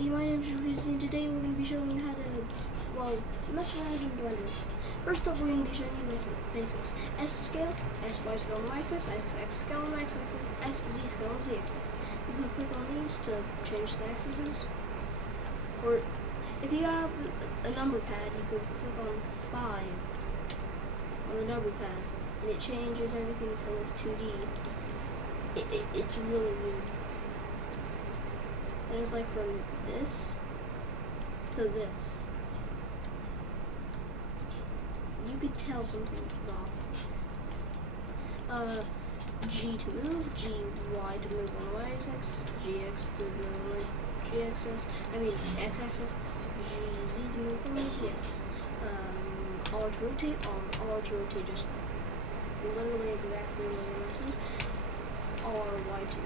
everybody, my name is JPcrazy, and today we're going to be showing you how to, well, mess around in Blender. First up, we're going to be showing you the basics. S to scale, S, Y scale on the Y-axis, X scale on the X-axis, S, Z scale on the Z-axis. You can click on these to change the axes, or if you have a number pad, you can click on 5 on the number pad, and it changes everything to 2D. It's really weird. And it's like from this to this. You could tell something is off. G to move, G, Y to move on the Y-axis, GX to move on the X-axis, X-axis, G, Z to move on the Z-axis. R to rotate, R to rotate just literally exactly what it is. R, Y to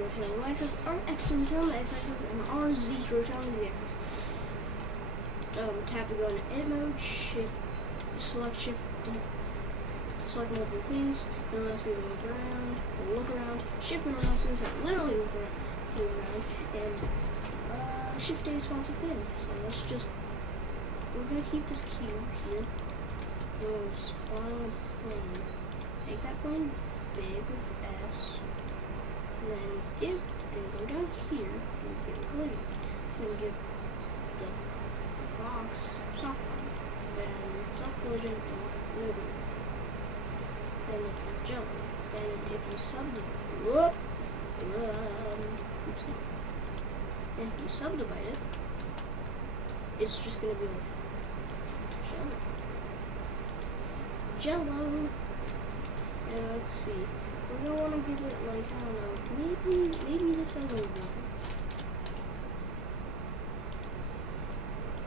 rotate on the Y-axis, R, X to rotate on the X-axis, and R, Z to rotate on the Z-axis. Tap to go into edit mode, select shift to select multiple things, and also look around, shift and also literally look around, and shift a responsive thing. So we're gonna keep this cube here, and we'll spawn a plane. Make that plane big with S, and then go down here and give a collision. Then give the box soft button, then self collision and no glue. Then it's a jello. Then if you subdivide it, it's just gonna be like jello. And let's see. We're gonna want to give it like, I don't know, maybe this has a 1.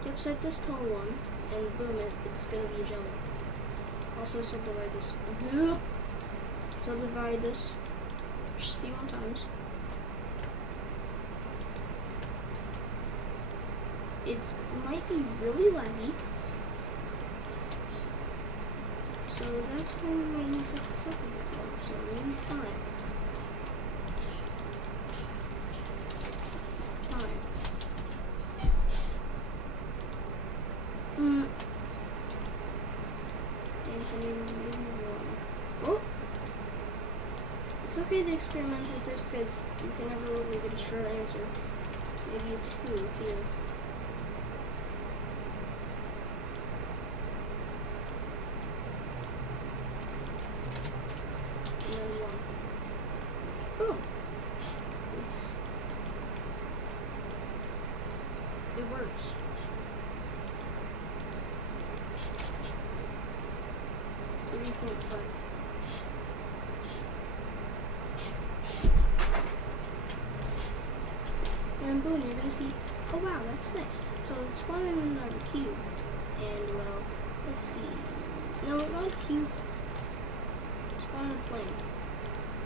Yep, set this to 1, and boom, it's gonna be a jello. Also subdivide this. Subdivide this just a few more times. It might be really laggy, so that's why we might need to set this up a bit more. So maybe 5. Oh! It's okay to experiment with this because you can never really get a sure answer. Maybe a 2 here. And then 1. Boom! It works. And boom, you're gonna see, oh wow, that's nice. So it's spawning in another cube. And well, let's see. No, not a cube. Spawn a plane.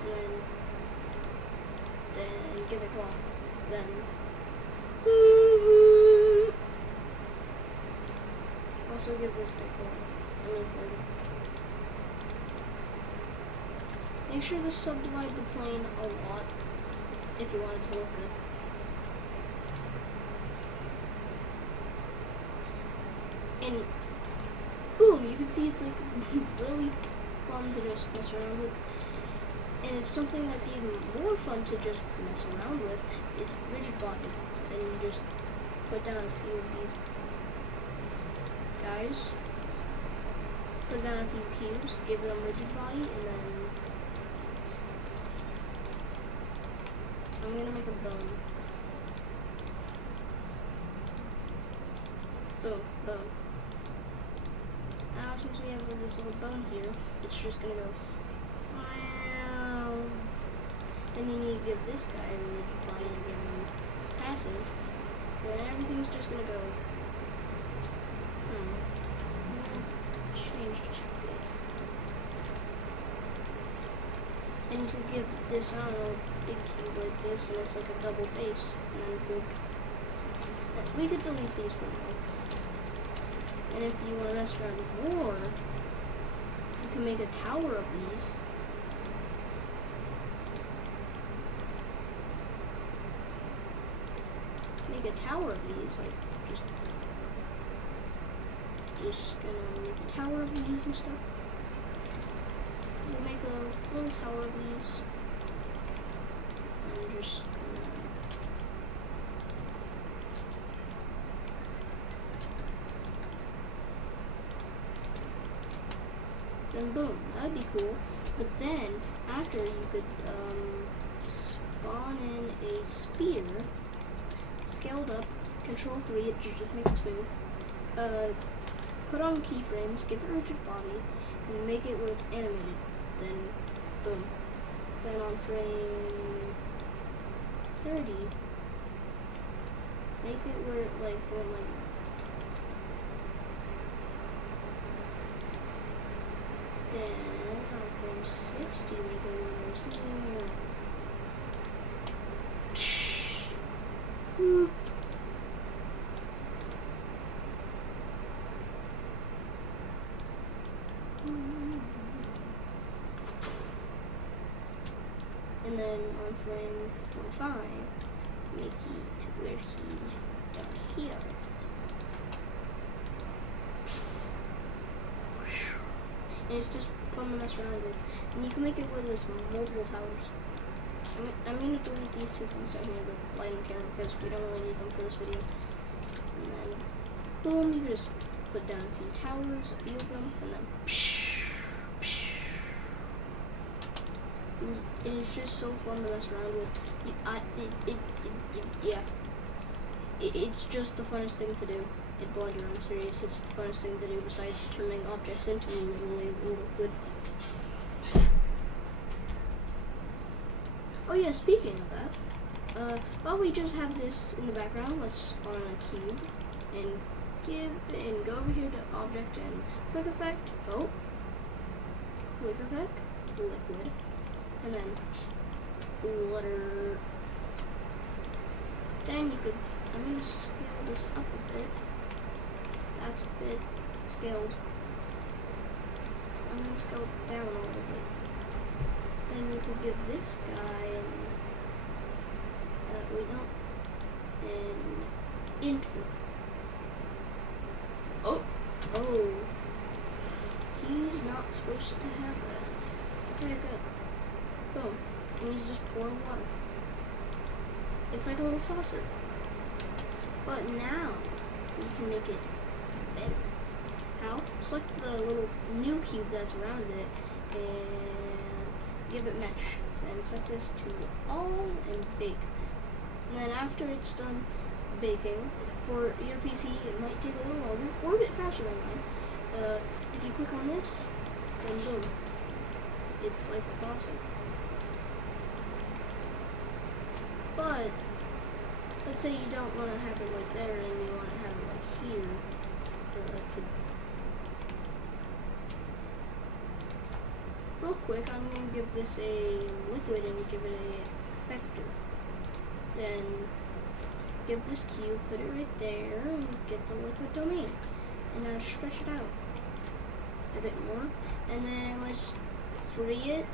And then give it cloth. Then also give this guy cloth. And then make sure to subdivide the plane a lot if you want it to look good. And boom, you can see it's like really fun to just mess around with. And it's something that's even more fun to just mess around with is rigid body. Then you just put down a few of these guys, put down a few cubes, give them rigid body, and then I'm gonna make a bone. Boom, boom. Now since we have this little bone here, it's just gonna go wow. Then you need to give this guy a rigid body and give him passive. And then everything's just gonna go change just a bit. And you can give this, I don't know, big cube like this, and it's like a double face, and then boop. We could delete these for now. And if you want to mess around with more, you can make a tower of these. Make make a tower of these, like just gonna make a tower of these and stuff. We'll make a little tower of these. I'm just gonna then boom, that'd be cool. But then after you could spawn in a spear, scaled up, control 3, it just make it smooth. Put on keyframes, give it a rigid body, and make it where it's animated. Then boom. Then on frame 30, make it where like when like then on frame 60, make it where there's and then on frame 45, make it to where he's down here. And it's just fun to mess around with. And you can make it where there's multiple towers. I'm going to delete these two things down here that light in the camera because we don't really need them for this video. And then, boom, you can just put down a few towers, a few of them, and then it is just so fun to mess around with. It's just the funnest thing to do in Blender. I'm serious. It's the funnest thing to do besides turning objects into literally liquid. Oh yeah, speaking of that, while we just have this in the background, let's spawn on a cube and go over here to object and quick effect. Oh, quick effect, liquid. And then water. Then you could, I'm going to scale this up a bit. That's a bit scaled. I'm going to scale down a little bit. Then you could give this guy an inflow. Oh, he's not supposed to have that. Okay, good. Boom. And he's just pouring water. It's like a little faucet. But now we can make it better. How? Select the little new cube that's around it and give it mesh. Then set this to all and bake. And then after it's done baking, for your PC it might take a little longer or a bit faster than mine. If you click on this, then boom. It's like a faucet. But let's say you don't want to have it like there and you want to have it like here, or like real quick, I'm going to give this a liquid and give it a vector. Then give this cube, put it right there, and get the liquid domain. And now stretch it out a bit more. And then let's free it,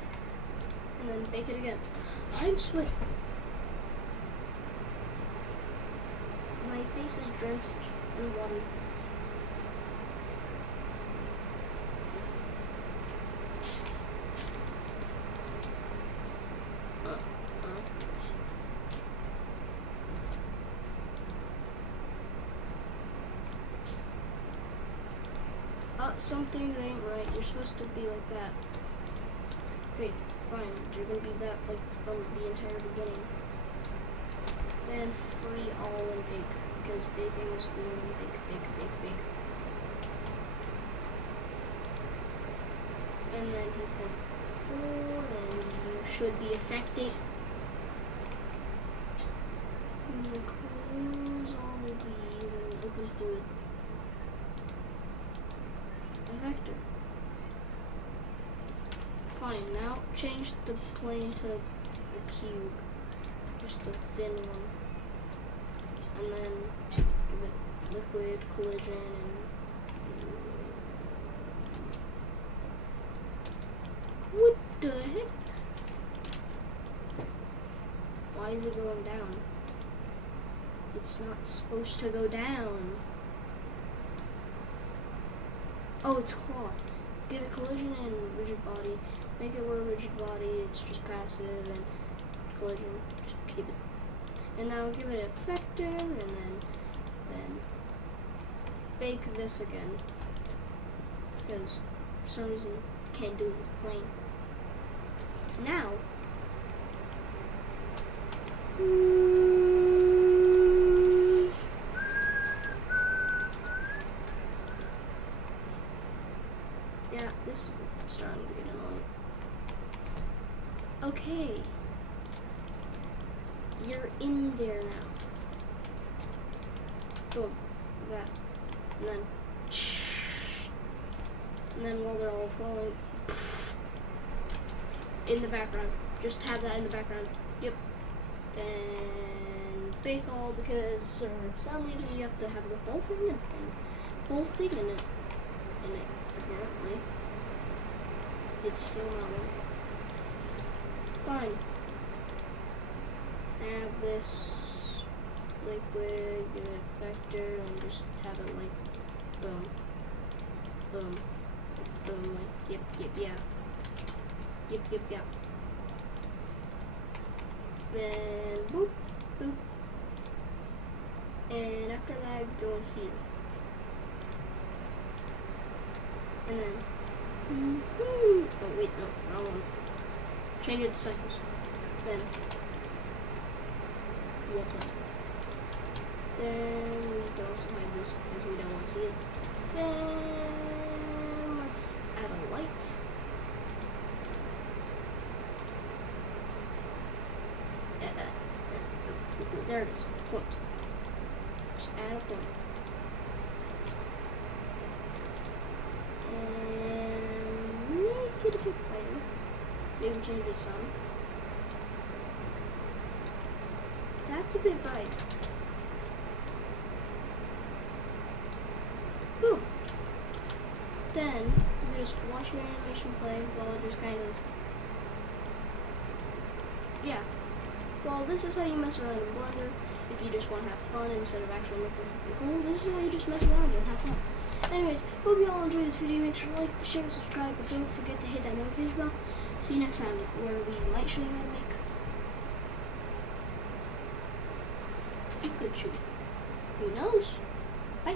and then bake it again. I'm sweating. My face is drenched in water. Something ain't right. You're supposed to be like that. Okay, fine. You're gonna be that like from the entire beginning. Then free all and bake, because baking is cool and bake. And then he's gonna pour, and you should be affecting. Close all of these and open fluid. A vector. Fine, now change the plane to a cube. Just a thin one. And then give it liquid, collision, and what the heck? Why is it going down? It's not supposed to go down. Oh, it's cloth. Give it collision and rigid body. Make it where rigid body, it's just passive, and collision, just keep it. And now give it a vector, and then bake this again. Because for some reason can't do it with the plane. Now yeah, this is starting to get annoying. Okay. You're in there now. Boom. That. And then while they're all flowing in the background. Just have that in the background. Yep. Then bake all, because for some reason you have to have the whole thing in it. Apparently. It's still not working. Fine. Have this liquid, give it a vector, and just have it like boom. Boom. Boom, like yep, yeah. Yep. Then boop, boop. And after that, go in here. And then, oh wait, no, wrong one. Change it to seconds. Then, water. Then we can also hide this because we don't want to see it. Then let's add a light. There it is. Point. Just add a point. And make it a bit brighter. Maybe change the sun. That's a bit bright. Boom. Then you just watch your animation play while it just kind of, yeah. Well, this is how you mess around in Blender if you just want to have fun instead of actually making something cool. This is how you just mess around and have fun. Anyways, hope you all enjoyed this video. Make sure to like, share, and subscribe, but don't forget to hit that notification bell. See you next time, where we might show you how to make Pikachu. Who knows? Bye.